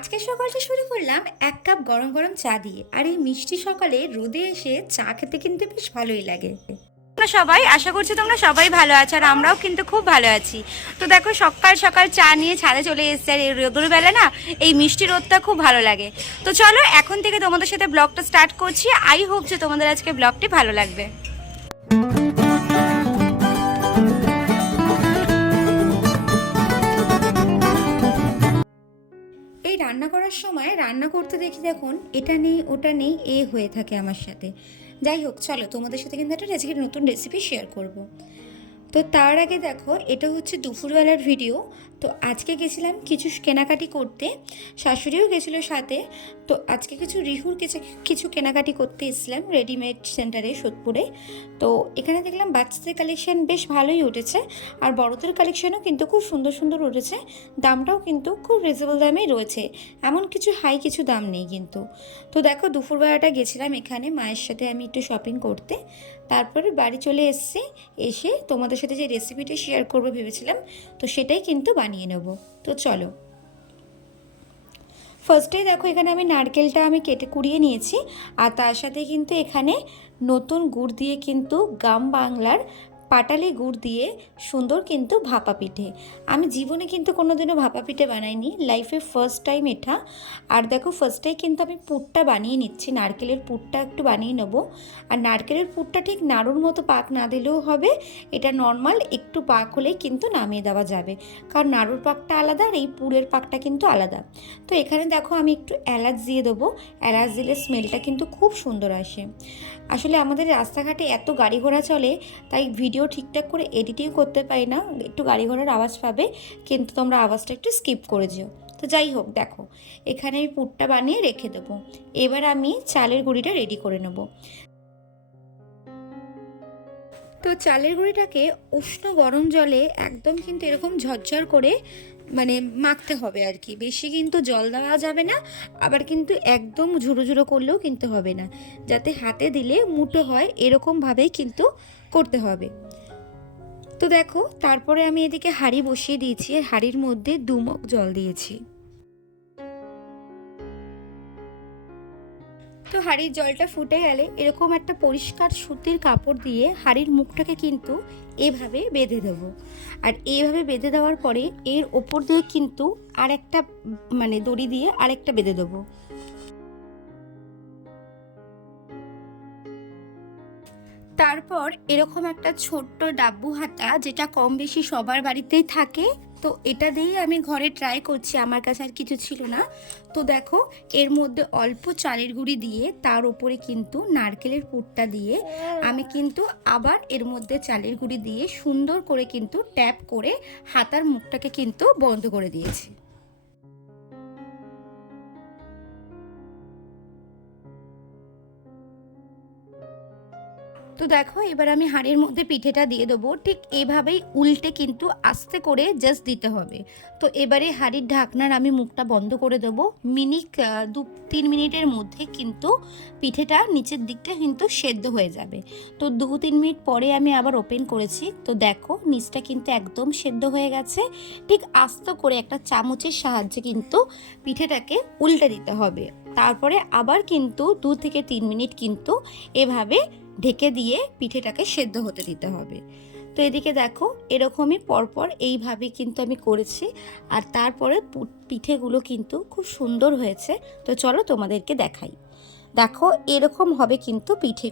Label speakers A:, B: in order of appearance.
A: আজকে সকালটা শুরু করলাম এক কাপ গরম গরম চা দিয়ে। আর এই মিষ্টি সকালে রোদে এসে চা খেতে কিন্তু বেশ ভালোই লাগে।
B: সবাই, আশা করছি তোমরা সবাই ভালো আছো আর আমরাও কিন্তু খুব ভালো আছি। তো দেখো, সকাল সকাল চা নিয়ে ছাদে চলে এসেছে আর এই রোদের বেলা না, এই মিষ্টি রোদটা খুব ভালো লাগে। তো চলো, এখন থেকে তোমাদের সাথে ব্লগটা স্টার্ট করছি। আই হোপ যে তোমাদের আজকে ব্লগটি ভালো লাগবে।
A: রান্না করার সময় রান্না করতে দেখি দেখুন, এটা নেই, ওটা নেই, এ হয়ে থাকে আমার সাথে। যাই হোক, চলো তোমাদের সাথে কিন্তু একটা আজকে নতুন রেসিপি শেয়ার করব। তো তার আগে দেখো, এটা হচ্ছে দুপুরবেলার ভিডিও তো আজকে গেছিলাম কিছু কেনাকাটি করতে, শাশুড়িও গেছিল সাথে। তো আজকে কিছু রিহুর কিছু কিছু কেনাকাটি করতে এসেছিলাম রেডিমেড সেন্টারে সোদপুরে। তো এখানে দেখলাম বাচ্চাদের কালেকশন বেশ ভালোই উঠেছে আর বড়দের কালেকশনও কিন্তু খুব সুন্দর সুন্দর উঠেছে। দামটাও কিন্তু খুব রিজনেবল দামেই রয়েছে। এমন কিছু হাই কিছু দাম নেই কিন্তু। তো দেখো দুপুরবেলাটা গেছিলাম এখানে মায়ের সাথে আমি একটু শপিং করতে। তারপরে বাড়ি চলে এসেছি, এসে তোমাদের সাথে যে রেসিপিটা শেয়ার করব ভেবেছিলাম, তো সেটাই কিন্তু বানিয়ে নেব। তো চলো। ফার্স্টেই দেখো এখানে আমি নারকেলটা আমি কেটে কুড়িয়ে নিয়েছি। আর তার সাথে কিন্তু এখানে নতুন গুড় দিয়ে কিন্তু গাম বাংলার পাটালি গুড় দিয়ে সুন্দর কিন্তু ভাপা পিঠে। আমি জীবনে কিন্তু কোনোদিনও ভাপা পিঠে বানাইনি লাইফে ফার্স্ট টাইম এটা। আর দেখো ফার্স্টেই কিন্তু আমি পুরটা বানিয়ে নিচ্ছি, নারকেলের পুরটা একটু বানিয়ে নেব। আর নারকেলের পুরটা ঠিক নাড়ুর মতো পাক না দিলেও হবে, এটা নর্মাল একটু পাক হলেই কিন্তু নামিয়ে দেওয়া যাবে। কারণ নাড়ুর পাকটা আলাদা আর এই পুরের পাকটা কিন্তু আলাদা। তো এখানে দেখো, আমি একটু এলাচ দিয়ে দেবো। এলাচ দিলে স্মেলটা কিন্তু খুব সুন্দর আসে। আসলে আমাদের রাস্তাঘাটে এত গাড়ি ঘোড়া চলে, তাই ভিডিও ঠিকঠাক করে এডিটিং করতে পারি না, একটু গাড়ি ঘোড়ার আওয়াজ পাবে, কিন্তু তোমরা আওয়াজটা একটু স্কিপ করে যেও। তো যাই হোক, দেখো, এখানে আমি পুরটা বানিয়ে রেখে দেবো। এবার আমি চালের গুঁড়িটা রেডি করে নেব। তো চালের গুঁড়িটাকে উষ্ণ গরম জলে একদম কিন্তু এরকম ঝরঝর করে মানে মাখতে হবে আর কি। বেশি কিন্তু জল দেওয়া যাবে না, আবার কিন্তু একদম ঝুড়ো ঝুড়ো করলেও কিন্তু হবে না। যাতে হাতে দিলে মুটো হয়, এরকমভাবেই কিন্তু করতে হবে। তো দেখো, তারপরে আমি এদিকে হাঁড়ি বসিয়ে দিয়েছি আর হাঁড়ির মধ্যে দুমক জল দিয়েছি। তো হাঁড়ির জলটা ফুটে গেলে এরকম একটা পরিষ্কার সুতির কাপড় দিয়ে হাঁড়ির মুখটাকে কিন্তু এভাবে বেঁধে দেবো। আর এইভাবে বেঁধে দেওয়ার পরে এর ওপর দিয়ে কিন্তু আরেকটা মানে দড়ি দিয়ে আরেকটা বেঁধে দেবো। তারপর এরকম একটা ছোট্ট ডাব্বু হাতা যেটা কম বেশি সবার বাড়িতেই থাকে, তো এটা দিয়েই আমি ঘরে ট্রাই করছি, আমার কাছে আর কিছু ছিল না। তো দেখো, এর মধ্যে অল্প চালের গুঁড়ি দিয়ে তার উপরে কিন্তু নারকেলের পুরটা দিয়ে আমি কিন্তু আবার এর মধ্যে চালের গুঁড়ি দিয়ে সুন্দর করে কিন্তু ট্যাপ করে হাতার মুখটাকে কিন্তু বন্ধ করে দিয়েছি। তো দেখো, এবার আমি হাঁড়ির মধ্যে পিঠেটা দিয়ে দেবো। ঠিক এভাবেই উল্টে কিন্তু আস্তে করে জাস্ট দিতে হবে। তো এবারে হাঁড়ির ঢাকনার আমি মুখটা বন্ধ করে দেবো। মিনিট দু, তিন মিনিটের মধ্যে কিন্তু পিঠেটা নিচের দিকটা কিন্তু সেদ্ধ হয়ে যাবে। তো দু, তিন মিনিট পরে আমি আবার ওপেন করেছি। তো দেখো, নিচটা কিন্তু একদম সেদ্ধ হয়ে গেছে। ঠিক আস্ত করে একটা চামচের সাহায্যে কিন্তু পিঠেটাকে উল্টে দিতে হবে। তারপরে আবার কিন্তু দু থেকে তিন মিনিট কিন্তু এভাবে ঢেকে দিয়ে পিঠেটাকে সেদ্ধ হতে দিতে হবে। তো এদিকে দেখো, এরকমই পরপর এইভাবে কিন্তু আমি করেছি। আর তারপরে পিঠেগুলো কিন্তু খুব সুন্দর হয়েছে। তো চলো তোমাদেরকে দেখাই। দেখো, এরকম হবে কিন্তু পিঠে